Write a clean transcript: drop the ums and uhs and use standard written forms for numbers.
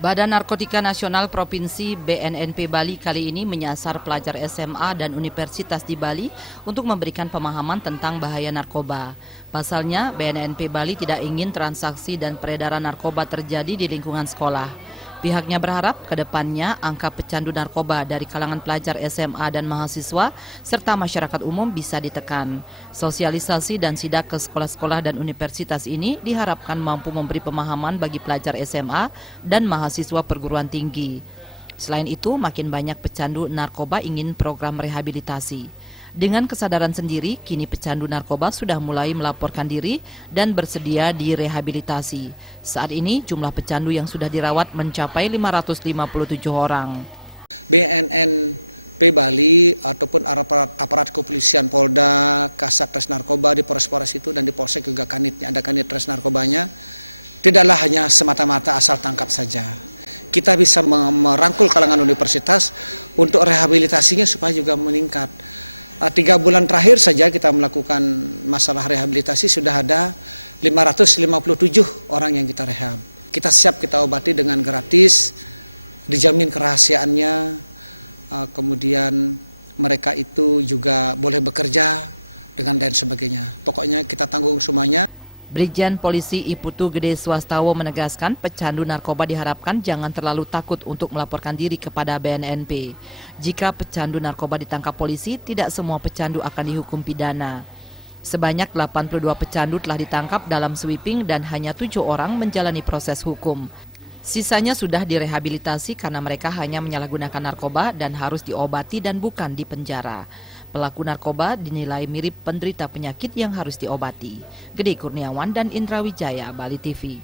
Badan Narkotika Nasional Provinsi BNNP Bali kali ini menyasar pelajar SMA dan universitas di Bali untuk memberikan pemahaman tentang bahaya narkoba. Pasalnya, BNNP Bali tidak ingin transaksi dan peredaran narkoba terjadi di lingkungan sekolah. Pihaknya berharap ke depannya angka pecandu narkoba dari kalangan pelajar SMA dan mahasiswa serta masyarakat umum bisa ditekan. Sosialisasi dan sidak ke sekolah-sekolah dan universitas ini diharapkan mampu memberi pemahaman bagi pelajar SMA dan mahasiswa perguruan tinggi. Selain itu, makin banyak pecandu narkoba ingin program rehabilitasi. Dengan kesadaran sendiri, kini pecandu narkoba sudah mulai melaporkan diri dan bersedia direhabilitasi. Saat ini, jumlah pecandu yang sudah dirawat mencapai 557 orang. BNNP Bali ataupun aparat kepolisian Polda, Kasat Res Narkoba di Polres-Polres itu dan di Polsek juga kanitnya, ada kanit res narkobanya, tidaklah hanya semata-mata asal tangkap saja. Kita bisa merangkul kalangan universitas untuk rehabilitasinya supaya juga meningkat. 3 bulan terakhir saja kita melakukan masalah rehabilitasi sudah ada 557 orang yang kita rehab. Kita siap kita obati dengan gratis, dijamin kerahasiaannya, kemudian mereka itu juga boleh bekerja dengan lain sebagainya. Pokoknya kita tanggung semuanya. Brigjen Polisi Iputu Gede Swastawo menegaskan pecandu narkoba diharapkan jangan terlalu takut untuk melaporkan diri kepada BNNP. Jika pecandu narkoba ditangkap polisi, tidak semua pecandu akan dihukum pidana. Sebanyak 82 pecandu telah ditangkap dalam sweeping dan hanya 7 orang menjalani proses hukum. Sisanya sudah direhabilitasi karena mereka hanya menyalahgunakan narkoba dan harus diobati dan bukan dipenjara. Pelaku narkoba dinilai mirip penderita penyakit yang harus diobati. Gede Kurniawan dan Indra Wijaya, Bali TV.